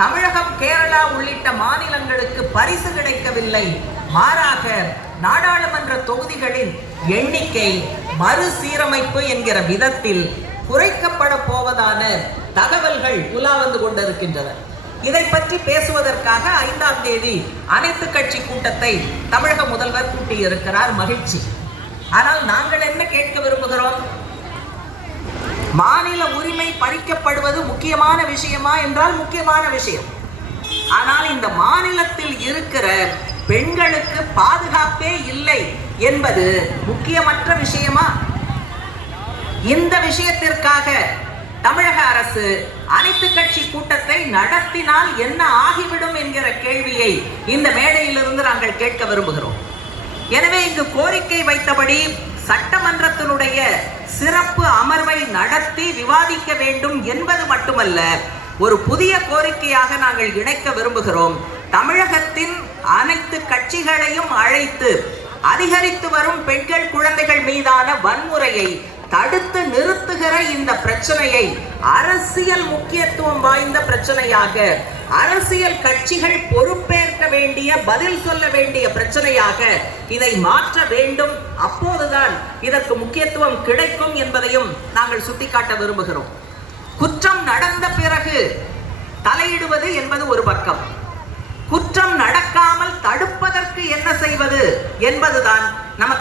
தமிழகம், கேரளா உள்ளிட்ட மாநிலங்களுக்கு பரிசு கிடைக்கவில்லை. மாறாக நாடாளுமன்ற தொகுதிகளின் எண்ணிக்கை மறுசீரமைப்பு என்கிற விதத்தில் குறைக்கப்பட போவதான தகவல்கள் உலா வந்து கொண்டிருக்கின்றன. இதை பற்றி பேசுவதற்காக 5ஆம் தேதி அனைத்து கட்சி கூட்டத்தை தமிழக முதல்வர் கூட்டியிருக்கிறார். மகிழ்ச்சி. ஆனால் நாங்கள் என்ன கேட்க விரும்புகிறோம்? மாநில உரிமை பறிக்கப்படுவது முக்கியமான விஷயமா என்றால் முக்கியமான விஷயம். ஆனால் இந்த மாநிலத்தில் இருக்கிற பெண்களுக்கு பாதுகாப்பே இல்லை என்பது முக்கியமற்ற விஷயமா? இந்த விஷயத்திற்காக தமிழக அரசு அனைத்து கட்சி கூட்டத்தை நடத்தினால் என்ன ஆகிவிடும் என்கிற கேள்வியை இந்த மேடையிலிருந்து நாங்கள் கேட்க விரும்புகிறோம். எனவே இங்கு கோரிக்கை வைத்தபடி சட்டமன்றத்தினுடைய சிறப்பு அமர்வை நடத்தி விவாதிக்க வேண்டும் என்பது மட்டுமல்ல, ஒரு புதிய கோரிக்கையாக நாங்கள் இணைக்க விரும்புகிறோம். தமிழகத்தின் அனைத்து கட்சிகளையும் அழைத்து அதிகரித்து வரும் பெண்கள், குழந்தைகள் மீதான வன்முறையை தடுத்து நிறுத்துகிற இந்த பிரச்சனையை அரசியல் முக்கியத்துவம் வாய்ந்த பிரச்சனையாக, அரசியல் கட்சிகள் பொறுப்பேற்க வேண்டிய, பதில் சொல்ல வேண்டிய பிரச்சனையாக இதை மாற்ற வேண்டும். அப்போதுதான் இதற்கு முக்கியத்துவம் கிடைக்கும் என்பதையும் நாங்கள் சுட்டிக்காட்ட விரும்புகிறோம். குற்றம் நடந்த பிறகு தலையிடுவது என்பது ஒரு பக்கம், குற்றம் நடக்காமல் தடுப்பதற்கு என்ன செய்வது என்பதுதான் நமக்கு